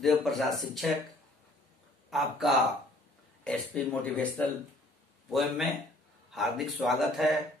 देव प्रसाद शिक्षक आपका SP motivational poem में हार्दिक स्वागत है।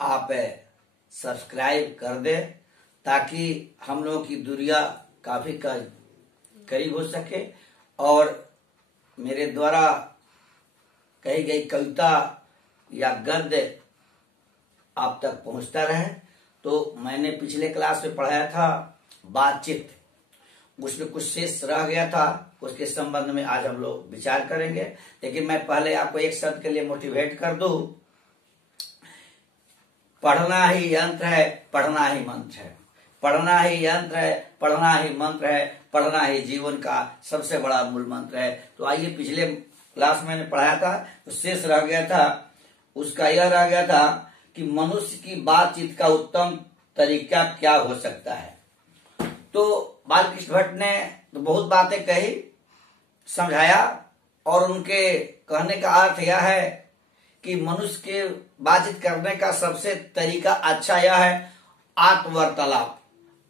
आप सब्सक्राइब कर दे ताकि हम लोगों की दूरियां काफी करीब हो सके और मेरे द्वारा कही गई कविता या गद्य आप तक पहुंचता रहे। तो मैंने पिछले क्लास में पढ़ाया था बातचीत, उसमें कुछ शेष रह गया था, उसके संबंध में आज हम लोग विचार करेंगे। लेकिन मैं पहले आपको एक शब्द के लिए मोटिवेट कर दूं। पढ़ना ही यंत्र है, पढ़ना ही मंत्र है। पढ़ना ही यंत्र है, पढ़ना ही मंत्र है। पढ़ना ही जीवन का सबसे बड़ा मूल मंत्र है। तो आइए, पिछले क्लास में मैंने पढ़ाया था, तो शेष रह गया था, उसका यह रह गया था कि मनुष्य की बातचीत का उत्तम तरीका क्या हो सकता है। तो बालकृष्ण भट्ट ने तो बहुत बातें कही, समझाया, और उनके कहने का अर्थ यह है कि मनुष्य के बातचीत करने का सबसे तरीका अच्छा यह है आत्मवार्तालाप।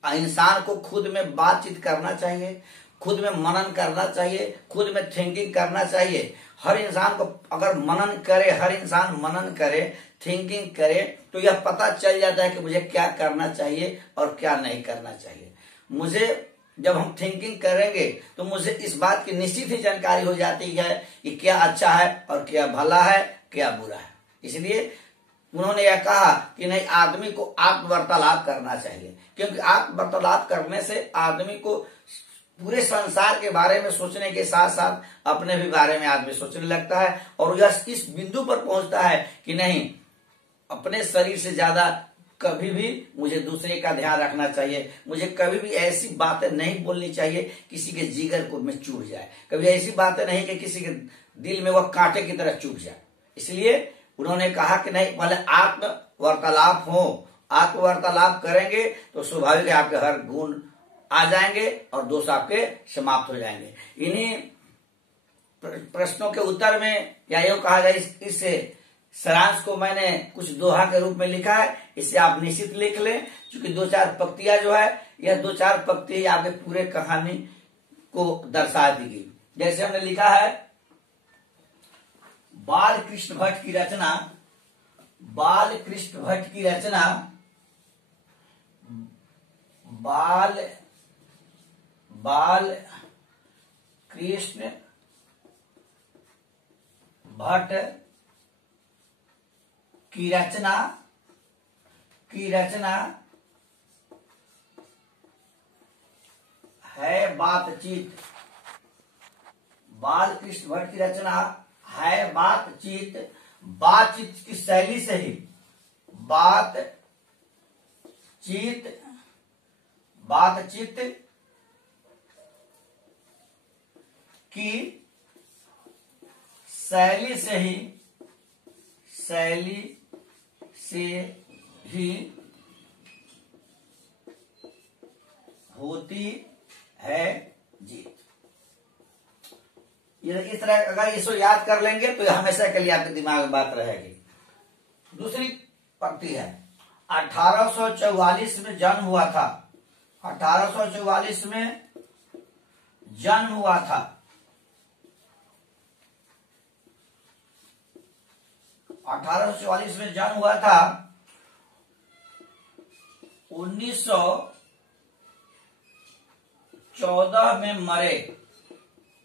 इंसान को खुद में बातचीत करना चाहिए, खुद में मनन करना चाहिए, खुद में थिंकिंग करना चाहिए। हर इंसान को अगर मनन करे, हर इंसान मनन करे, थिंकिंग करे, तो यह पता चल जाता है कि मुझे क्या करना चाहिए और क्या नहीं करना चाहिए। मुझे जब हम थिंकिंग करेंगे तो मुझे इस बात की निश्चित ही जानकारी हो जाती है कि क्या अच्छा है और क्या भला है, क्या बुरा है। इसलिए उन्होंने यह कहा कि नहीं, आदमी को आत्मवार्तालाप करना चाहिए, क्योंकि आत्मवार्तालाप करने से आदमी को पूरे संसार के बारे में सोचने के साथ साथ अपने भी बारे में आदमी सोचने लगता है और यह इस बिंदु पर पहुंचता है कि नहीं, अपने शरीर से ज्यादा कभी भी मुझे दूसरे का ध्यान रखना चाहिए। मुझे कभी भी ऐसी बातें नहीं बोलनी चाहिए किसी के जिगर को में चुभ जाए, कभी ऐसी बातें नहीं कि किसी के दिल में वह कांटे की तरह चुभ जाए। इसलिए उन्होंने कहा कि नहीं, भले आत्म वार्तालाप हो, आत्मवार्तालाप करेंगे तो स्वाभाविक है आपके हर गुण आ जाएंगे और दोष आपके समाप्त हो जाएंगे। इन्हीं प्रश्नों के उत्तर में या यूं कहा जाए, इस सारांश को मैंने कुछ दोहा के रूप में लिखा है, इसे आप निश्चित लिख लें। क्योंकि दो चार पंक्तियां जो है, यह दो चार पंक्ति आपके पूरे कहानी को दर्शा देगी। जैसे हमने लिखा है, बालकृष्ण भट्ट की रचना, बालकृष्ण भट्ट की रचना, बाल कृष्ण भट्ट की रचना है बातचीत। बालकृष्ण भट्ट की रचना है बातचीत। बातचीत की शैली से ही बातचीत की शैली से ही होती है जीत। इस तरह अगर इसको याद कर लेंगे तो हमेशा के लिए आपके दिमाग में बात रहेगी। दूसरी पंक्ति है, 1844 में जन्म हुआ था। 1844 में जन्म हुआ था। 1844 में जन्म हुआ था। 1914 में मरे।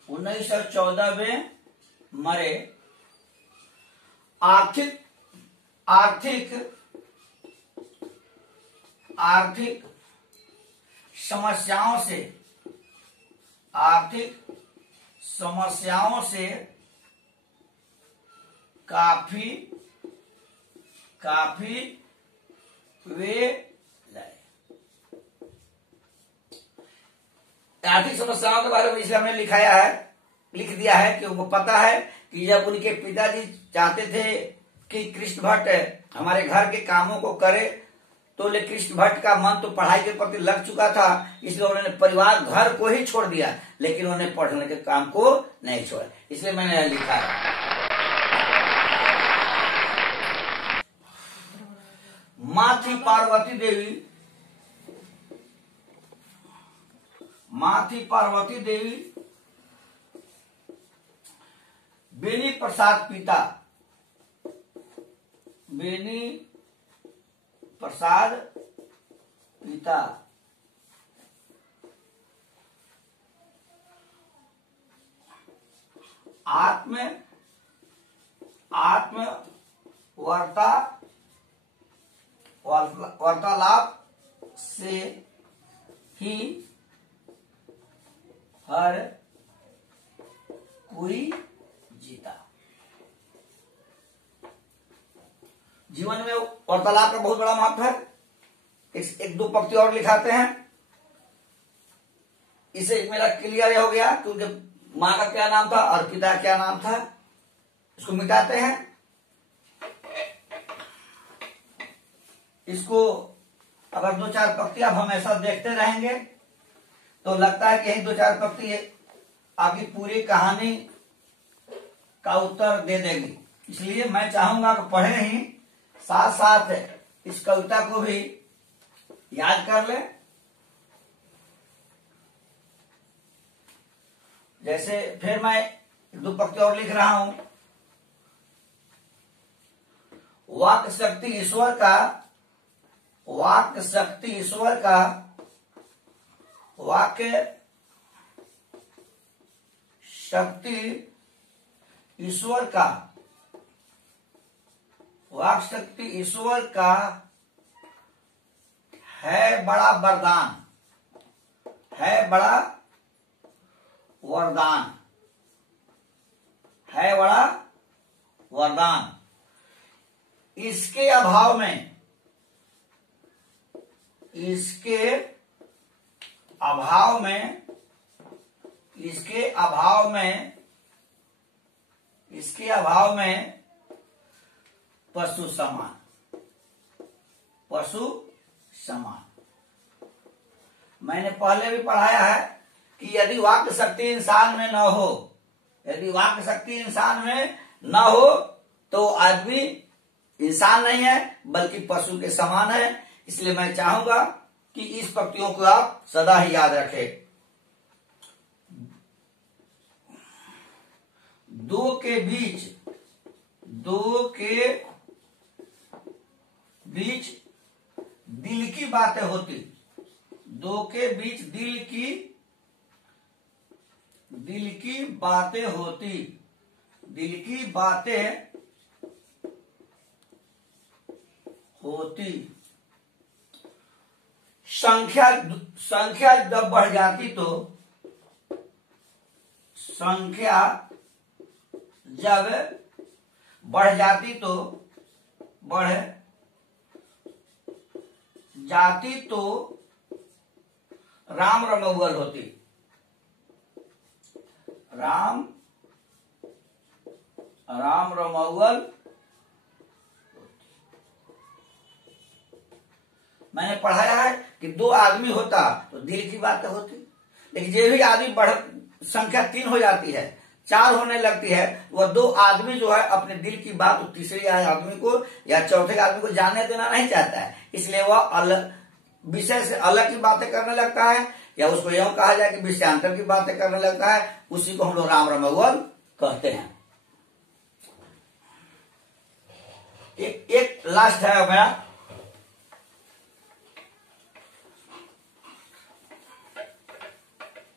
1914 में मरे। आर्थिक समस्याओं से काफी वे लाए। आर्थिक समस्याओं के बारे में इसलिए हमने लिख दिया है कि उनको पता है कि जब उनके पिताजी चाहते थे कि कृष्ण भट्ट हमारे घर के कामों को करे, तो कृष्ण भट्ट का मन तो पढ़ाई के प्रति लग चुका था, इसलिए उन्होंने परिवार घर को ही छोड़ दिया, लेकिन उन्होंने पढ़ने के काम को नहीं छोड़ा। इसलिए मैंने लिखा है, माँ थी पार्वती देवी, माँ थी पार्वती देवी, बेनी प्रसाद पिता, बेनी प्रसाद पिता, आत्म वार्तालाप से ही हर कोई जीता। जीवन में वार्तालाप का बहुत बड़ा महत्व है। एक दो पंक्ति और लिखाते हैं, इसे मेरा क्लियर हो गया कि उनके माँ का क्या नाम था और पिता क्या नाम था। इसको मिटाते हैं। इसको अगर दो चार पंक्ति आप हमेशा देखते रहेंगे तो लगता है कि यही दो चार पंक्ति आपकी पूरी कहानी का उत्तर दे देगी। इसलिए मैं चाहूंगा कि पढ़े ही साथ साथ इस कविता को भी याद कर ले। जैसे फिर मैं दो पंक्ति और लिख रहा हूं। वाक् शक्ति ईश्वर का, वाक्य शक्ति ईश्वर का, वाक्य शक्ति ईश्वर का, वाक् शक्ति ईश्वर का है बड़ा वरदान, है बड़ा वरदान, है बड़ा वरदान। इसके अभाव में, इसके अभाव में, इसके अभाव में, इसके अभाव में पशु समान, पशु समान। मैंने पहले भी पढ़ाया है कि यदि वाक्य शक्ति इंसान में न हो, यदि वाक्य शक्ति इंसान में न हो तो आदमी इंसान नहीं है बल्कि पशु के समान है। इसलिए मैं चाहूंगा कि इस पंक्तियों को आप सदा ही याद रखें। दो के बीच, दो के बीच दिल की बातें होती, दो के बीच दिल की बातें होती, दिल की बातें होती। संख्या जब बढ़ जाती तो, संख्या जब बढ़ जाती तो, बढ़ जाती तो राम रमौगल होती, राम रमौगल। मैंने पढ़ाया है कि दो आदमी होता तो दिल की बातें होती, लेकिन जो भी आदमी बढ़ संख्या 3 हो जाती है, 4 होने लगती है, वह दो आदमी जो है अपने दिल की बात तीसरे आदमी को या चौथे आदमी को जानने देना नहीं चाहता है। इसलिए वह अलग विषय से अलग की बातें करने लगता है, या उसको यूं कहा जाए कि विषयांतर की बातें करने लगता है। उसी को हम लोग राम रमौगल कहते हैं। एक लास्ट है मेरा,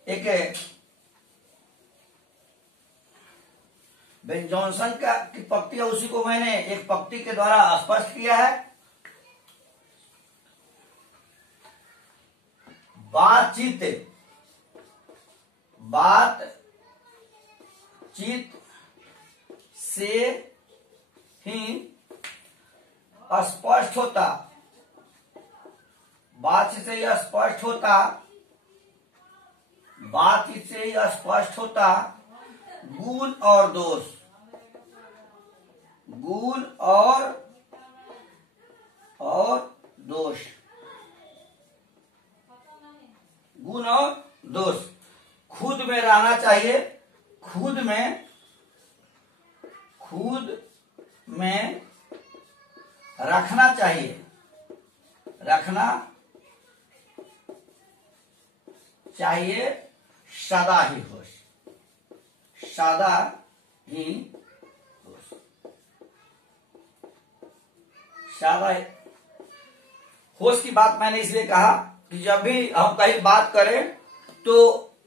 एक बेन जॉनसन का की पंक्ति है, उसी को मैंने एक पंक्ति के द्वारा स्पष्ट किया है। बातचीत से ही स्पष्ट होता, बातचीत से ही स्पष्ट होता, बातचीत से ही स्पष्ट होता गुण और दोष, गुण और दोष, गुण और दोष। खुद में रहना चाहिए, खुद में रखना चाहिए, रखना चाहिए सदा ही होश, सदा ही होश, सदा होश की बात मैंने इसलिए कहा कि जब भी हम कहीं बात करें तो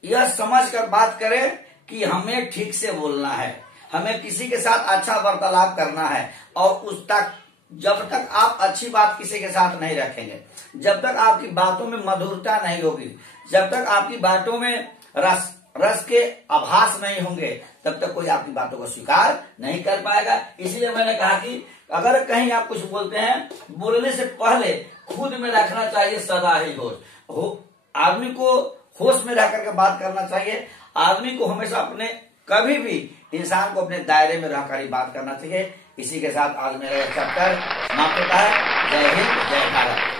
यह समझ कर बात करें कि हमें ठीक से बोलना है, हमें किसी के साथ अच्छा वार्तालाप करना है। और उस तक जब तक आप अच्छी बात किसी के साथ नहीं रखेंगे, जब तक आपकी बातों में मधुरता नहीं होगी, जब तक आपकी बातों में रस के आभास नहीं होंगे, तब तक कोई आपकी बातों को स्वीकार नहीं कर पाएगा। इसलिए मैंने कहा कि अगर कहीं आप कुछ बोलते हैं, बोलने से पहले खुद में रखना चाहिए सदा ही होश। आदमी को होश में रह करके बात करना चाहिए। आदमी को हमेशा अपने, कभी भी इंसान को अपने दायरे में रहकर ही बात करना चाहिए। इसी के साथ आज मेरा चैप्टर समाप्त होता है। जय हिंद, जय भारत।